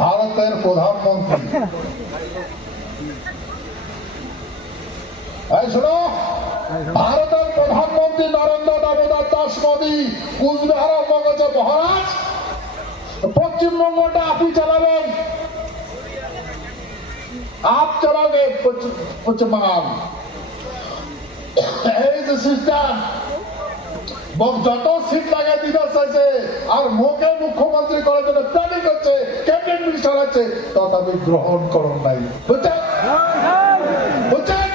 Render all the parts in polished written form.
ভারতের প্রধানমন্ত্রী। এই শোনো, ভারতের প্রধানমন্ত্রী নরেন্দ্র দামোদর দাস মোদী কুচবিহার মগজে মহারাজ, পশ্চিমবঙ্গটা আপনি চালাবেন, আপ চালাবে পশ্চিমবঙ্গ। এই যে সিস্টেম, যত সিট লাগাই দিতে চাইছে আর মুখে মুখ্যমন্ত্রী করার জন্য প্ল্যানিং করছে, ক্যাবিনেট মিনিস্টার আছে, তথাপি গ্রহণ করুন নাই। বুঝছেন? বুঝছেন?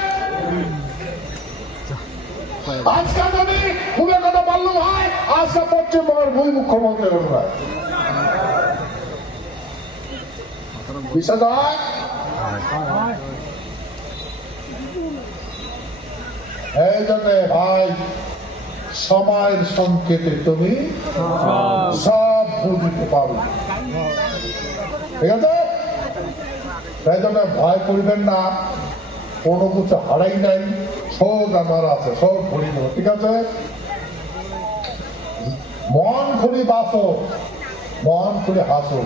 আজকে যদি খুবের কথা বললুম হয়, আজকে পশ্চিমবঙ্গের দুই মুখ্যমন্ত্রী হয় বিষয় হয়। এই জন্য ভাই, সময়ের সংকেতে তুমি সব বুঝতে পারো, ঠিক আছে? তাই জন্য ভয় করবেন না, কোনো কিছু হারাই নাই, সব আমার আছে, সব ভরি দেবো, ঠিক আছে? মন খুলি বাঁচো, মন খুলি হাসো,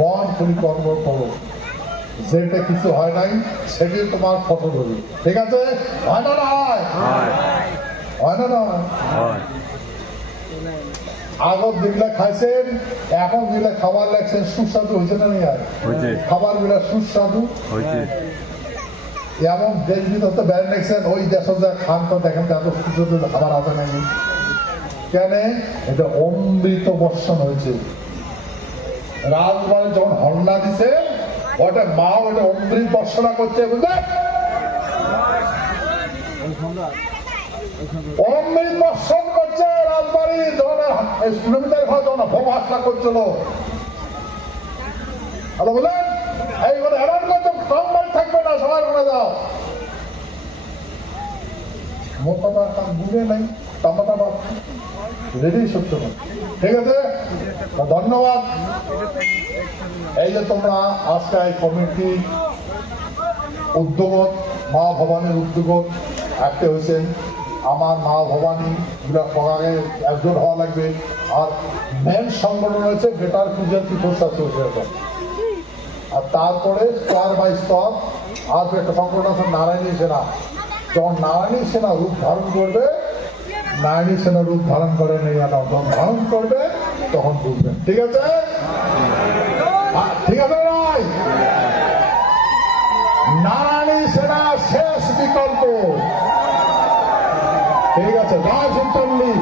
মন খুলি কর্ম করো, যেটা কিছু হয় নাই সেটি তোমার ফটো ধরি, ঠিক আছে? হয় না? হয় হয় না? আগত যেগুলা খাইছেন, এখন যেগুলা খাবার লাগছেন, সুস্বাদু হয়েছে না? খাবার গুলা সুস্বাদু এমন দেশ বিদেশে বেড়ে দেখছেন, ওই দেশ খান তো দেখেন এত সুস্বাদু খাবার আছে নাকি? কেন? এটা অমৃত বর্ষণ হয়েছে। রাজবাড়ি যখন হল্লা দিছে, ওটা মা ওটা অমৃত বর্ষণা করছে, বুঝলেন? অমৃত বর্ষণ করছে রাজবাড়ি, যখন ভোগ হাসলা করছিল, বলেন এইবারে এমন করছে কম্বল থাকবে না, সবাই করে যাও। মোটামা বুঝে নাই, টামাটা বাপ রেডি সত্য না, ঠিক আছে? ধন্যবাদ। এই যে তোমরা আজকে এই কমিটি উদ্যোগত, মা ভবানীর উদ্যোগত একটা হয়েছেন, আমার মা ভবানী গুলা সবাই একজন হওয়া লাগবে। আর মেন সংগঠন হয়েছে বেটার পূজার পিপলস অ্যাসোসিয়েশন, আর তারপরে স্তর বাই স্তর আর একটা সংগঠন আছে নারায়ণী সেনা। যখন নারায়ণী সেনা রূপ ধারণ করবে, নারায়ণী সেনা রূপ ধারণ করে নেই, যখন ধারণ করবে তখন বুঝবেন, ঠিক আছে? ঠিক আছে ভাই? নারায়ণী সেনা শেষ বিকল্প, ঠিক আছে? জয় সুন্দরী।